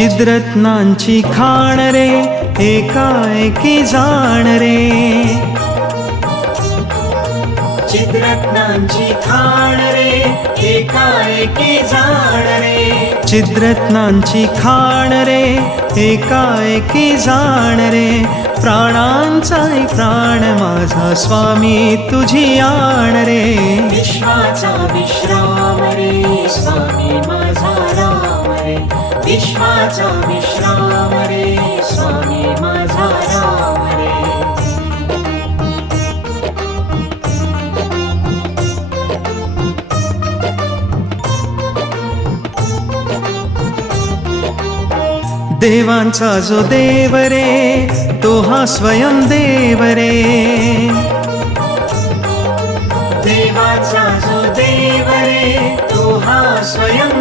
चिद्रत्नांची खाण रे एकाएकी जाण रे. चित्ररत्नांची खाण रे एकाएकी जाण रे. चिद्रत्नांची खाण रे एकाएकी जाण रे. प्राणांचा प्राण माझा स्वामी तुझी आण रे. विश्वाचा विश्राम रे स्वामी माझा राम. रे. विश्वाचा विश्राम रे स्वामी माझा राम रे. देवांचा जो देव रे तो हा स्वयं देव रे. देवाचा जो देव रे तो हा स्वयं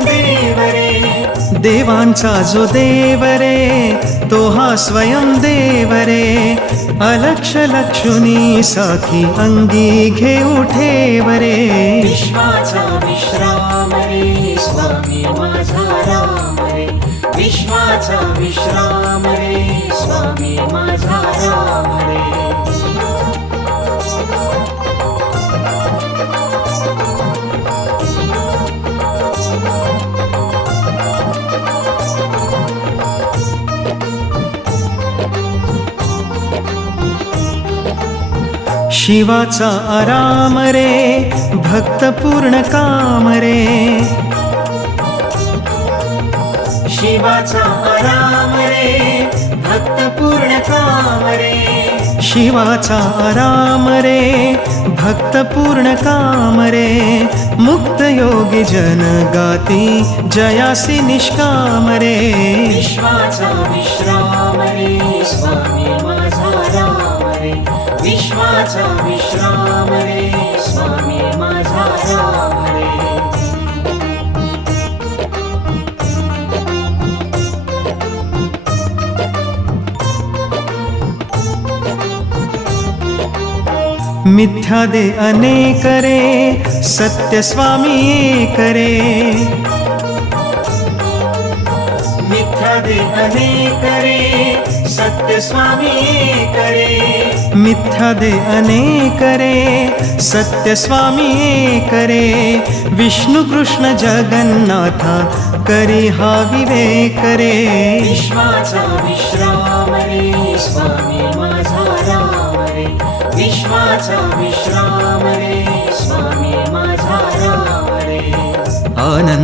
देवांचा जो देव रे तो हा स्वयं देव रे. अलक्ष लक्षुनी साखी अंगी घेऊ ठेव रे. विश्वाचा विश्राम रे स्वामी माझा राम रे. विश्वाचा विश्राम रे स्वामी माझा राम रे. शिवाचा आराम रे भक्त पूर्ण काम रे. शिवाचा आराम रे भक्त पूर्ण काम रे. शिवाचा आराम रे भक्त पूर्ण काम रे. मुक्त योगी जन गाती जयासी निष्काम रे. विश्वाचा विश्राम रे स्वामी विश्वाचा विश्राम रे स्वामी माझा राम रे. मिथ्या दे अनेक रे सत्य स्वामी एक रे. मिथ्या दे अनेक रे सत्य स्वामी एक रे मिथ्या दे अनेक रे सत्य स्वामी एक रे विष्णु कृष्ण जगन्नाथा करी हा विवेक रे विश्वाचा विश्राम रे स्वामी माझा राम रे। विश्वाचा विश्राम रे